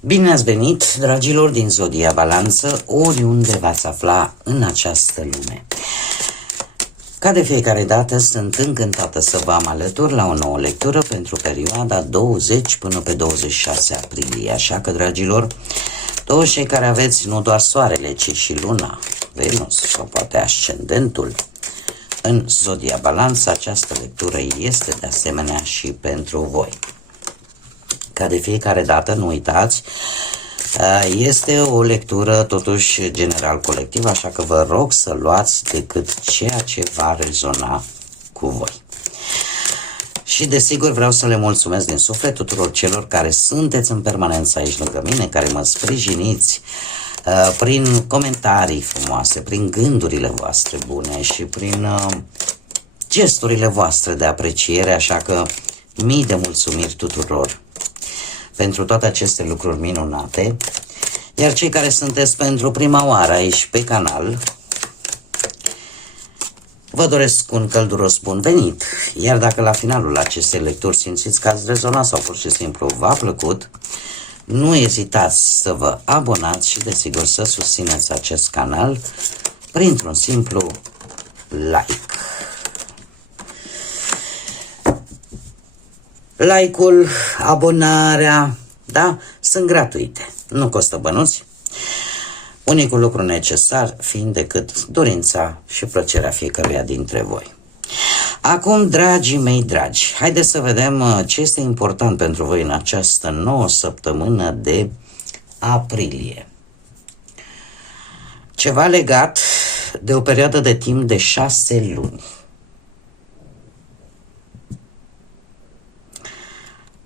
Bine ați venit, dragilor din Zodia Balanță, oriunde v-ați afla în această lume. Ca de fiecare dată, sunt încântată să vă am alături la o nouă lectură pentru perioada 20 până pe 26 aprilie. Așa că, dragilor, toți cei care aveți nu doar soarele, ci și luna, Venus sau poate ascendentul în Zodia Balanță, această lectură este de asemenea și pentru voi. Ca de fiecare dată, nu uitați, este o lectură totuși general colectiv, așa că vă rog să luați decât ceea ce va rezona cu voi. Și desigur vreau să le mulțumesc din suflet tuturor celor care sunteți în permanență aici lângă mine, care mă sprijiniți prin comentarii frumoase, prin gândurile voastre bune și prin gesturile voastre de apreciere, așa că mii de mulțumiri tuturor pentru toate aceste lucruri minunate. Iar cei care sunteți pentru prima oară aici pe canal, vă doresc un călduros bun venit. Iar dacă la finalul acestei lecturi simțiți că ați rezonat sau pur și simplu v-a plăcut, nu ezitați să vă abonați și desigur să susțineți acest canal printr-un simplu like. Like-ul, abonarea, da, sunt gratuite, nu costă bănuți, unicul lucru necesar fiind decât dorința și plăcerea fiecăruia dintre voi. Acum, dragii mei dragi, haideți să vedem ce este important pentru voi în această nouă săptămână de aprilie. Ceva legat de o perioadă de timp de 6 luni.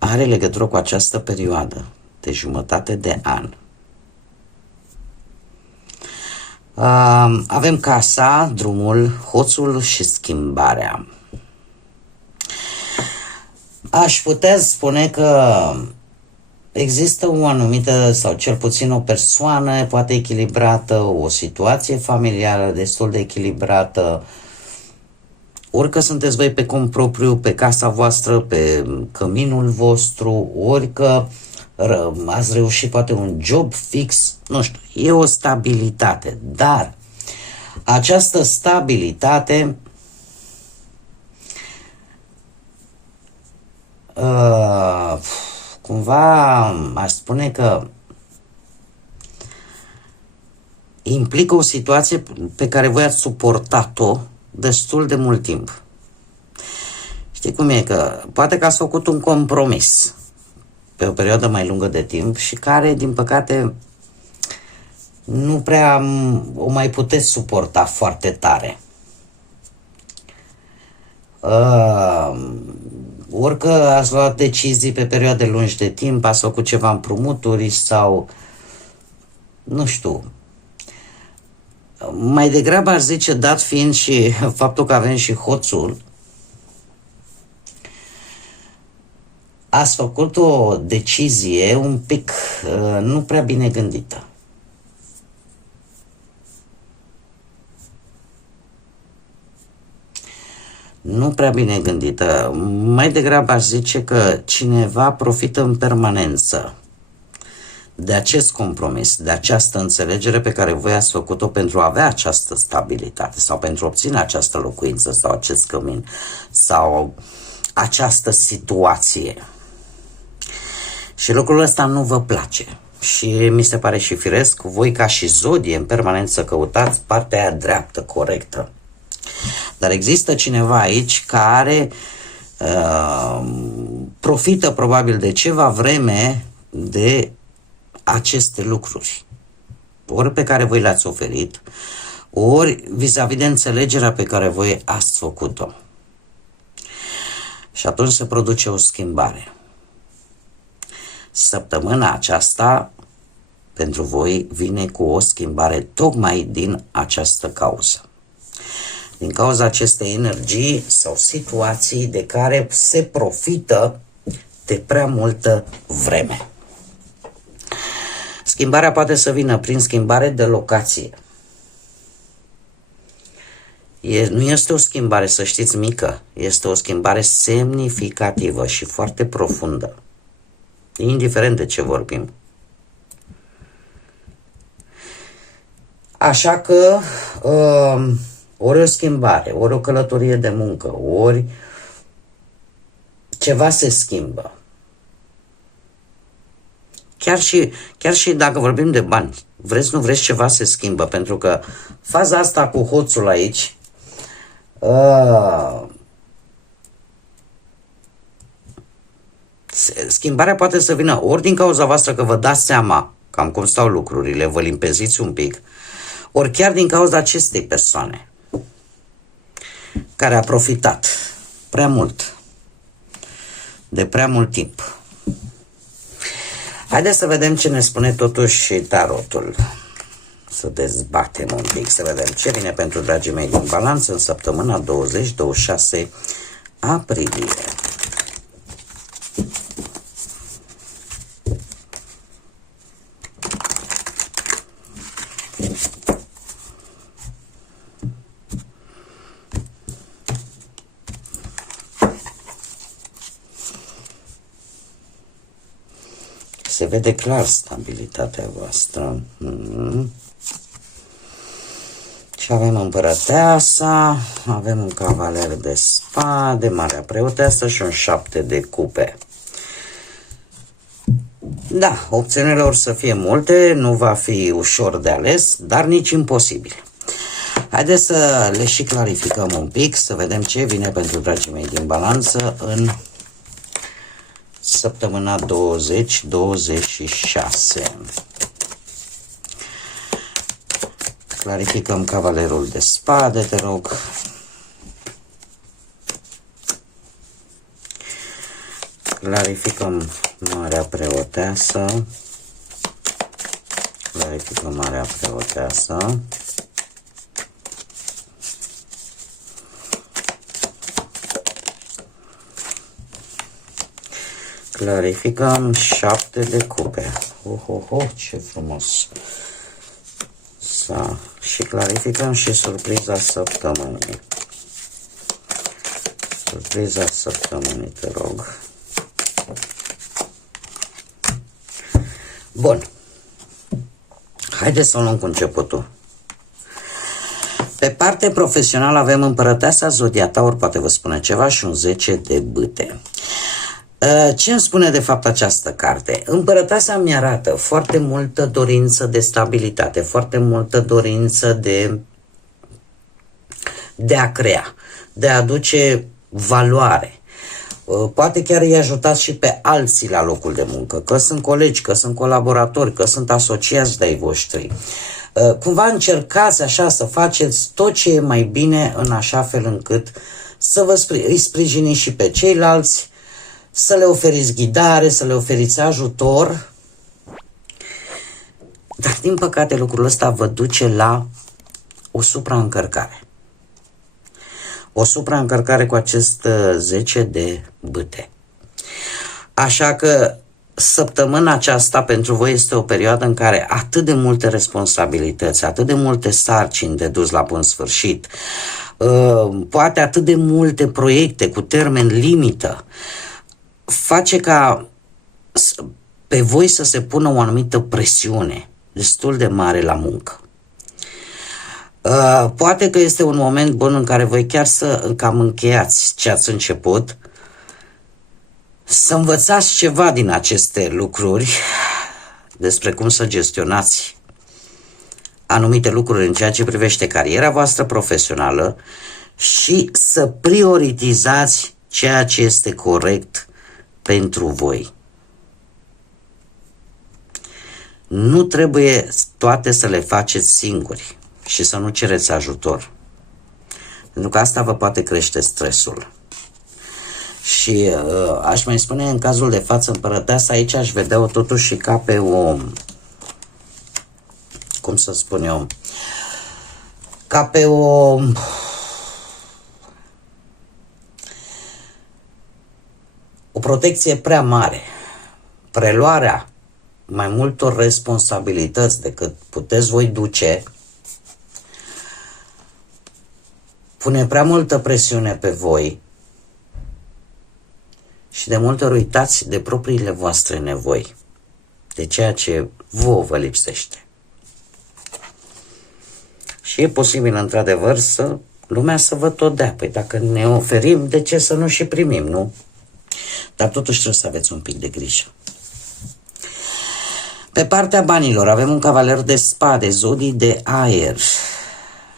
Are legătură cu această perioadă de jumătate de an. Avem casa, drumul, hoțul și schimbarea. Aș putea spune că există o anumită, sau cel puțin o persoană poate echilibrată, o situație familială destul de echilibrată, ori că sunteți voi pe cont propriu, pe casa voastră, pe căminul vostru, ori că ați reușit poate un job fix, nu știu, e o stabilitate. Dar această stabilitate cumva aș spune că implică o situație pe care voi ați suportat-o destul de mult timp. Știi cum e? Că poate că ați făcut un compromis pe o perioadă mai lungă de timp și care, din păcate, nu prea o mai puteți suporta foarte tare. Orică ați luat decizii pe perioade lungi de timp, ați făcut ceva împrumuturi sau, nu știu, mai degrabă aș zice, dat fiind și faptul că avem și hoțul, ați făcut o decizie un pic nu prea bine gândită. Nu prea bine gândită. Mai degrabă aș zice că cineva profită în permanență de acest compromis, de această înțelegere pe care voi ați făcut-o pentru a avea această stabilitate sau pentru a obține această locuință sau acest cămin sau această situație. Și lucrul ăsta nu vă place. Și mi se pare și firesc, voi ca și zodie în permanență căutați partea aia dreaptă, corectă. Dar există cineva aici care profită probabil de ceva vreme de aceste lucruri, ori pe care voi le-ați oferit, ori vis-a-vis de înțelegerea pe care voi ați făcut-o. Și atunci se produce o schimbare. Săptămâna aceasta pentru voi vine cu o schimbare tocmai din această cauză. Din cauza acestei energii sau situații de care se profită de prea multă vreme. Schimbarea poate să vină prin schimbare de locație. Nu este o schimbare, să știți, mică. Este o schimbare semnificativă și foarte profundă. Indiferent de ce vorbim. Așa că ori o schimbare, ori o călătorie de muncă, ori ceva se schimbă. Chiar și dacă vorbim de bani, vreți, nu vreți, ceva se schimbă, pentru că faza asta cu hoțul aici, schimbarea poate să vină ori din cauza voastră că vă dați seama cam cum stau lucrurile, vă limpeziți un pic, ori chiar din cauza acestei persoane care a profitat prea mult, de prea mult timp. Haideți să vedem ce ne spune totuși tarotul. Să dezbatem un pic, să vedem ce vine pentru dragii mei din Balanță în săptămâna 20-26 aprilie. Se vede clar stabilitatea voastră. Și avem împărăteasa, avem un cavaler de spade, marea preoteasă și un 7 de cupe. Da, opțiunile or să fie multe, nu va fi ușor de ales, dar nici imposibil. Haideți să le și clarificăm un pic, să vedem ce vine pentru dragii mei din Balanță în săptămâna 20-26. Clarificăm cavalerul de spade, te rog. Clarificăm marea preoteasă. Clarificăm marea preoteasă. Clarificăm 7 de cupe. Ce frumos! Și clarificăm și surpriza săptămânii. Surpriza săptămânii, te rog. Bun. Haideți să o luăm cu începutul. Pe parte profesională avem împărăteasa Zodia Taur, poate vă spune ceva, și un 10 de bâte. Ce îmi spune de fapt această carte? Împărăteasa mi arată foarte multă dorință de stabilitate, foarte multă dorință de a crea, de a aduce valoare. Poate chiar îi ajutați și pe alții la locul de muncă, că sunt colegi, că sunt colaboratori, că sunt asociați de-ai voștri. Cumva încercați așa să faceți tot ce e mai bine în așa fel încât să îi sprijiniți și pe ceilalți, să le oferiți ghidare, să le oferiți ajutor. Dar din păcate lucrul ăsta vă duce la o supraîncărcare. O supraîncărcare cu acest 10 de bâte. Așa că săptămâna aceasta pentru voi este o perioadă în care atât de multe responsabilități, atât de multe sarcini de dus la bun sfârșit, poate atât de multe proiecte cu termen limită, face ca pe voi să se pună o anumită presiune destul de mare la muncă. Poate că este un moment bun în care voi chiar să cam încheiați ce ați început, să învățați ceva din aceste lucruri despre cum să gestionați anumite lucruri în ceea ce privește cariera voastră profesională și să prioritizați ceea ce este corect pentru voi. Nu trebuie toate să le faceți singuri și să nu cereți ajutor, pentru că asta vă poate crește stresul. Și aș mai spune, în cazul de față, împărăteasa, aici aș vedea-o totuși și ca pe o, cum să spun eu, ca pe o protecție prea mare. Preluarea mai multor responsabilități decât puteți voi duce pune prea multă presiune pe voi și de multe ori uitați de propriile voastre nevoi, de ceea ce vouă vă lipsește. Și e posibil, într-adevăr, să lumea să vă tot dea. Păi dacă ne oferim, de ce să nu și primim, nu? Dar totuși trebuie să aveți un pic de grijă. Pe partea banilor avem un cavaler de spade, zodii de aer.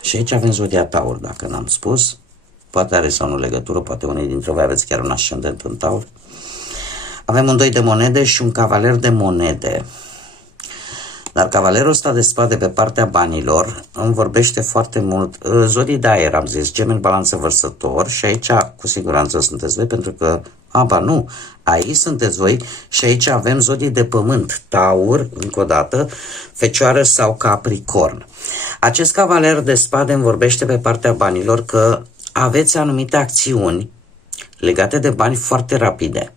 Și aici avem zodia Taur, dacă n-am spus. Poate are sau nu legătură, poate unii dintre voi aveți chiar un ascendent în Taur. Avem un 2 de monede și un cavaler de monede. Dar cavalerul ăsta de spade pe partea banilor îmi vorbește foarte mult. Zodii de aer, am zis, Gemeni, Balanță, Vărsător, și aici cu siguranță sunteți voi, pentru că, nu, aici sunteți voi și aici avem zodii de pământ, Taur, încă o dată, Fecioară sau Capricorn. Acest cavaler de spade îmi vorbește pe partea banilor că aveți anumite acțiuni legate de bani foarte rapide,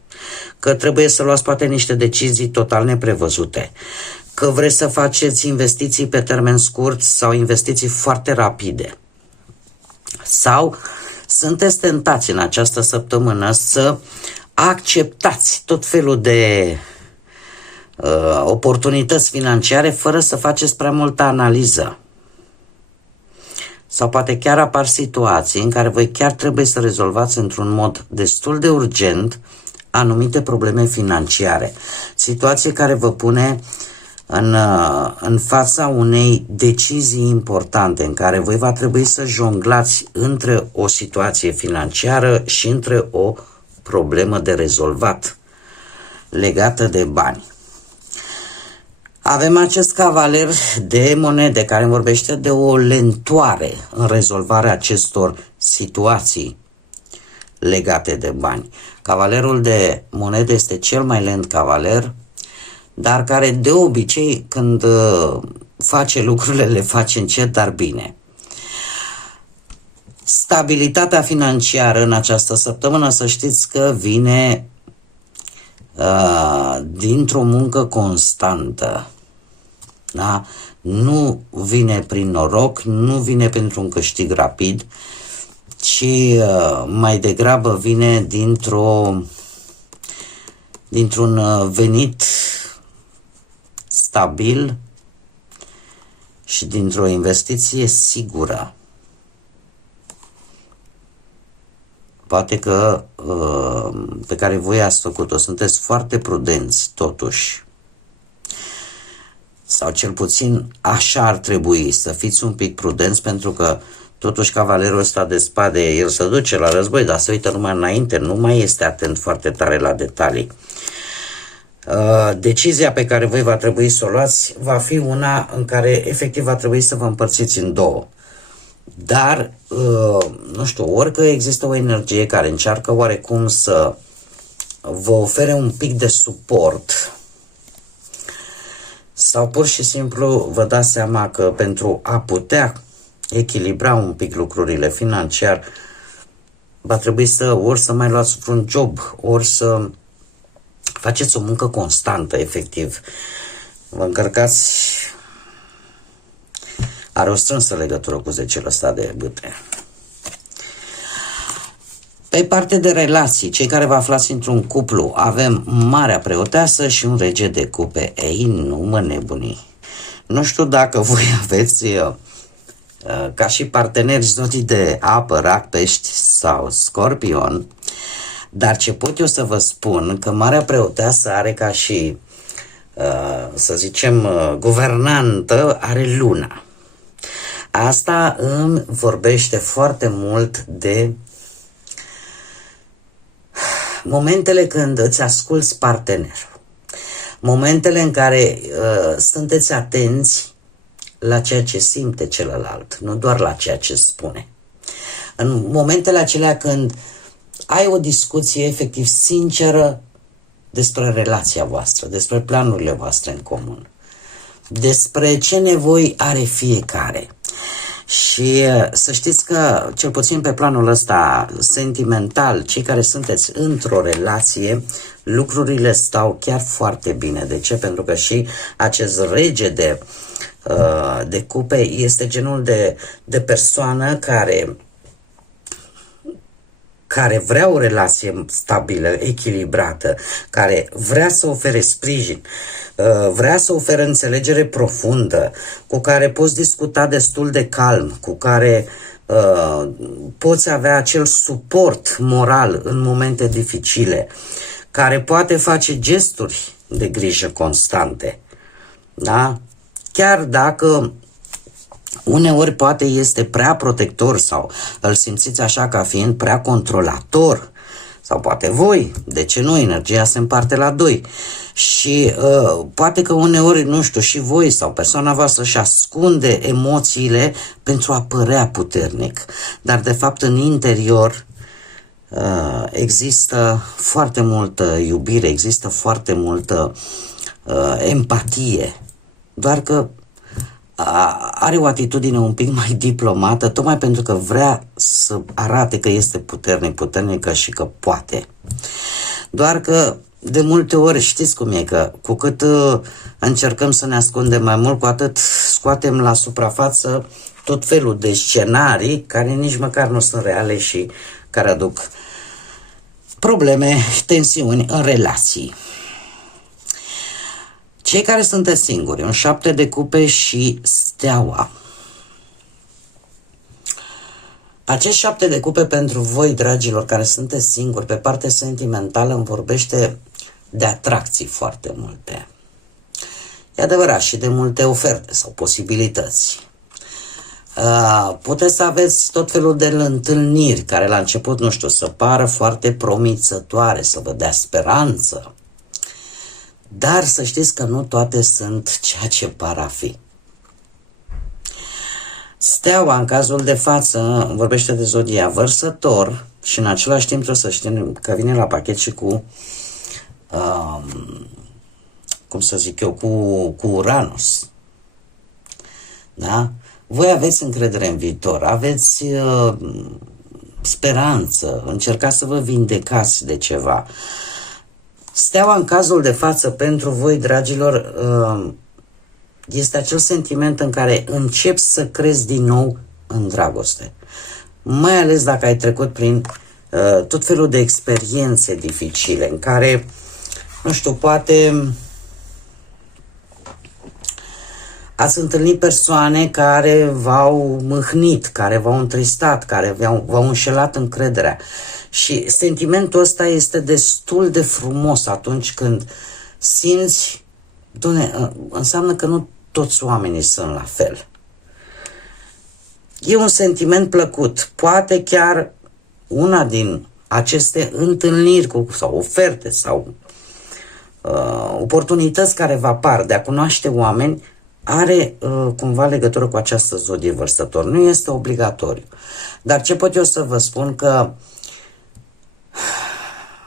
că trebuie să luați poate niște decizii total neprevăzute, că vreți să faceți investiții pe termen scurt sau investiții foarte rapide. Sau sunteți tentați în această săptămână să acceptați tot felul de oportunități financiare fără să faceți prea multă analiză. Sau poate chiar apar situații în care voi chiar trebuie să rezolvați într-un mod destul de urgent anumite probleme financiare. Situație care vă pune în fața unei decizii importante în care voi va trebui să jonglați între o situație financiară și între o problemă de rezolvat legată de bani. Avem acest cavaler de monede care îmi vorbește de o lentoare în rezolvarea acestor situații legate de bani. Cavalerul de monede este cel mai lent cavaler, dar care de obicei când face lucrurile le face încet, dar bine. Stabilitatea financiară în această săptămână, să știți că vine dintr-o muncă constantă. Da? Nu vine prin noroc, nu vine pentru un câștig rapid, ci mai degrabă vine dintr-un venit stabil și dintr-o investiție sigură. Poate că pe care voi ați făcut-o, sunteți foarte prudenți totuși. Sau cel puțin așa ar trebui să fiți un pic prudenți, pentru că totuși cavalerul ăsta de spade, el se duce la război, dar se uită numai înainte, nu mai este atent foarte tare la detalii. Decizia pe care voi va trebui să o luați va fi una în care efectiv va trebui să vă împărțiți în două. Dar, nu știu, orică există o energie care încearcă oarecum să vă ofere un pic de suport, sau pur și simplu vă dați seama că pentru a putea echilibra un pic lucrurile financiar, va trebui ori să mai luați un job, ori să faceți o muncă constantă, efectiv. Vă încărcați. Are o strânsă legătură cu zecele ăsta de bâte. Pe partea de relații, cei care vă aflați într-un cuplu, avem Marea Preoteasă și un Rege de Cupe. Ei, nu mă nebuni. Nu știu dacă voi aveți ca și parteneri zodii de apă, Rac, Pești sau Scorpion, dar ce pot eu să vă spun, că Marea Preoteasă are ca și, să zicem, guvernantă, are Luna. Asta îmi vorbește foarte mult de momentele când îți asculți partenerul, momentele în care sunteți atenți la ceea ce simte celălalt, nu doar la ceea ce spune. În momentele acelea când ai o discuție efectiv sinceră despre relația voastră, despre planurile voastre în comun, despre ce nevoi are fiecare. Și să știți că, cel puțin pe planul ăsta sentimental, cei care sunteți într-o relație, lucrurile stau chiar foarte bine. De ce? Pentru că și acest Rege de cupe este genul de persoană care care vrea o relație stabilă, echilibrată, care vrea să ofere sprijin, vrea să ofere înțelegere profundă, cu care poți discuta destul de calm, cu care poți avea acel suport moral în momente dificile, care poate face gesturi de grijă constante, da? Chiar dacă uneori poate este prea protector sau îl simțiți așa ca fiind prea controlator, sau poate voi, de ce nu, energia se împarte la doi și poate că uneori, nu știu, și voi sau persoana voastră își ascunde emoțiile pentru a părea puternic, dar de fapt în interior există foarte multă iubire, există foarte multă empatie, doar că are o atitudine un pic mai diplomată, tocmai pentru că vrea să arate că este puternică și că poate. Doar că de multe ori știți cum e, că cu cât încercăm să ne ascundem mai mult, cu atât scoatem la suprafață tot felul de scenarii care nici măcar nu sunt reale și care aduc probleme, tensiuni în relații. Cei care sunteți singuri, un 7 de cupe și steaua. Acest 7 de cupe pentru voi, dragilor, care sunteți singuri, pe partea sentimentală îmi vorbește de atracții foarte multe. E adevărat, și de multe oferte sau posibilități. Puteți să aveți tot felul de întâlniri care la început, nu știu, să pară foarte promițătoare, să vă dea speranță. Dar să știți că nu toate sunt ceea ce par a fi. Steaua, în cazul de față, vorbește de zodia Vărsător și în același timp trebuie să știm că vine la pachet și cu, cum să zic eu, cu Uranus. Da? Voi aveți încredere în viitor, aveți speranță, încercați să vă vindecați de ceva. Steaua, în cazul de față, pentru voi, dragilor, este acel sentiment în care începi să crezi din nou în dragoste. Mai ales dacă ai trecut prin tot felul de experiențe dificile, în care, nu știu, poate ați întâlnit persoane care v-au mâhnit, care v-au întristat, care v-au înșelat încrederea. Și sentimentul ăsta este destul de frumos atunci când simți, înseamnă că nu toți oamenii sunt la fel. E un sentiment plăcut. Poate chiar una din aceste întâlniri sau oferte sau oportunități care vă apar de a cunoaște oameni are cumva legătură cu această zodie Vărsător. Nu este obligatoriu. Dar ce pot eu să vă spun, că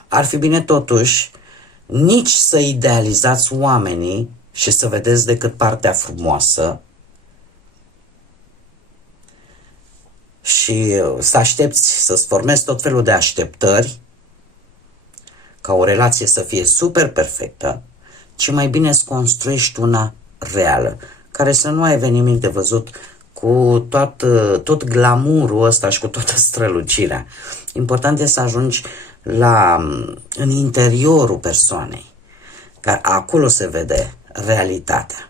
ar fi bine totuși nici să idealizați oamenii și să vedeți decât partea frumoasă și să aștepți, să-ți formezi tot felul de așteptări ca o relație să fie super perfectă, ci mai bine să construiești una reală, care să nu aibă nimic de văzut cu tot glamurul ăsta și cu toată strălucirea. Important e să ajungi în interiorul persoanei, că acolo se vede realitatea.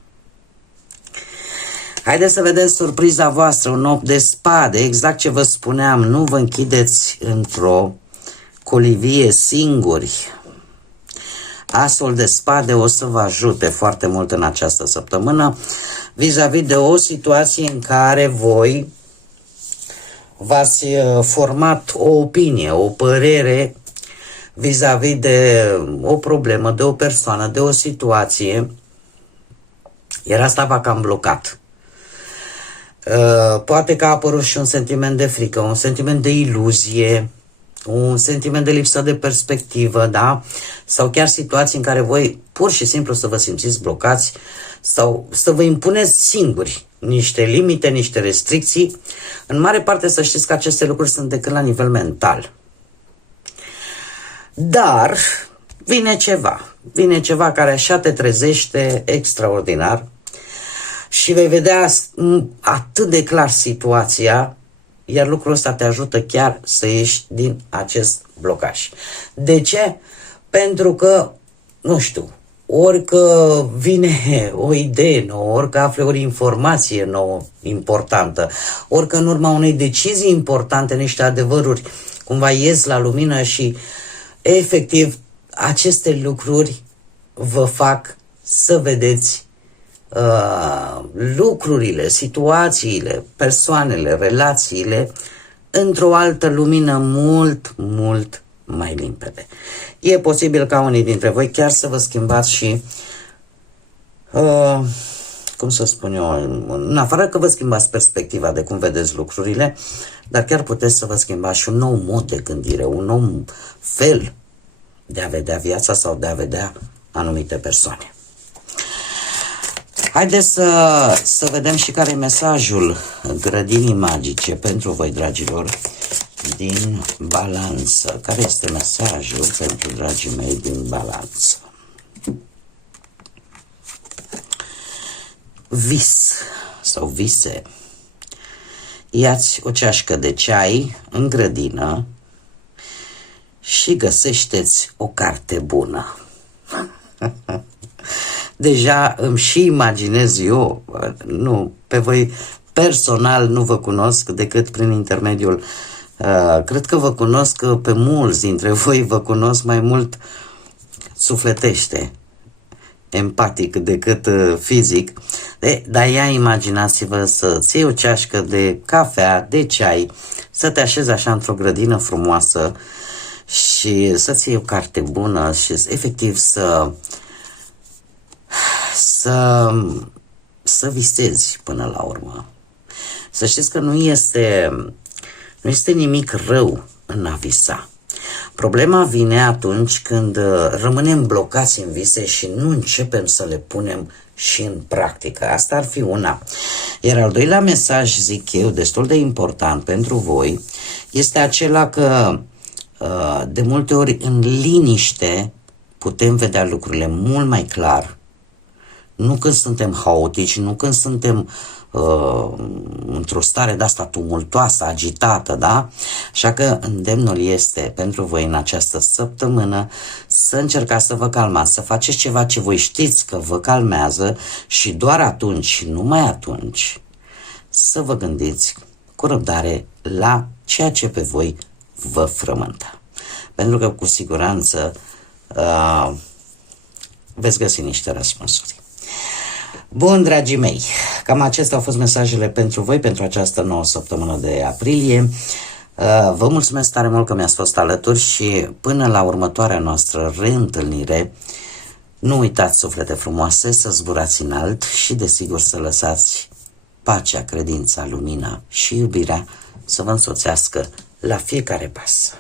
Haideți să vedem surpriza voastră, un 8 de spade, exact ce vă spuneam, nu vă închideți într-o colivie singuri. Asul de spade o să vă ajute foarte mult în această săptămână vis-a-vis de o situație în care voi v-ați format o opinie, o părere vis-a-vis de o problemă, de o persoană, de o situație, iar asta v-a cam blocat. Poate că a apărut și un sentiment de frică, un sentiment de iluzie, un sentiment de lipsă de perspectivă, da? Sau chiar situații în care voi pur și simplu să vă simțiți blocați sau să vă impuneți singuri niște limite, niște restricții. În mare parte să știți că aceste lucruri sunt decât la nivel mental. Dar vine ceva care așa te trezește extraordinar și vei vedea atât de clar situația iar lucrul ăsta te ajută chiar să ieși din acest blocaj. De ce? Pentru că, nu știu, ori că vine o idee nouă, ori că afli o informație nouă importantă, ori că în urma unei decizii importante, niște adevăruri cumva ies la lumină și efectiv aceste lucruri vă fac să vedeți lucrurile, situațiile, persoanele, relațiile într-o altă lumină mult, mult mai limpede. E posibil ca unii dintre voi chiar să vă schimbați și cum să spun eu, în afară că vă schimbați perspectiva de cum vedeți lucrurile, dar chiar puteți să vă schimbați și un nou mod de gândire, un nou fel de a vedea viața sau de a vedea anumite persoane. Haideți să vedem și care e mesajul grădinii magice pentru voi, dragilor, din Balanță. Care este mesajul pentru dragii mei din Balanță? Vis sau vise. Ia-ți o ceașcă de ceai în grădină și găsește-ți o carte bună. Deja îmi și imaginez eu, nu, pe voi personal nu vă cunosc decât prin intermediul, cred că vă cunosc pe mulți dintre voi, vă cunosc mai mult sufletește, empatic decât fizic, dar ia imaginați-vă să-ți iei o ceașcă de cafea, de ceai, să te așezi așa într-o grădină frumoasă și să-ți iei o carte bună și efectiv să visezi până la urmă. Să știți că nu este nimic rău în a visa. Problema vine atunci când rămânem blocați în vise și nu începem să le punem și în practică. Asta ar fi una. Iar al doilea mesaj, zic eu, destul de important pentru voi, este acela că de multe ori în liniște putem vedea lucrurile mult mai clar. Nu când suntem haotici, nu când suntem într-o stare de-asta tumultoasă, agitată, da? Așa că îndemnul este pentru voi în această săptămână să încercați să vă calmați, să faceți ceva ce voi știți că vă calmează și doar atunci, numai atunci, să vă gândiți cu răbdare la ceea ce pe voi vă frământă. Pentru că cu siguranță veți găsi niște răspunsuri. Bun, dragii mei, cam acestea au fost mesajele pentru voi pentru această nouă săptămână de aprilie. Vă mulțumesc tare mult că mi-ați fost alături și până la următoarea noastră reîntâlnire, nu uitați, suflete frumoase, să zburați înalt și desigur să lăsați pacea, credința, lumina și iubirea să vă însoțească la fiecare pas.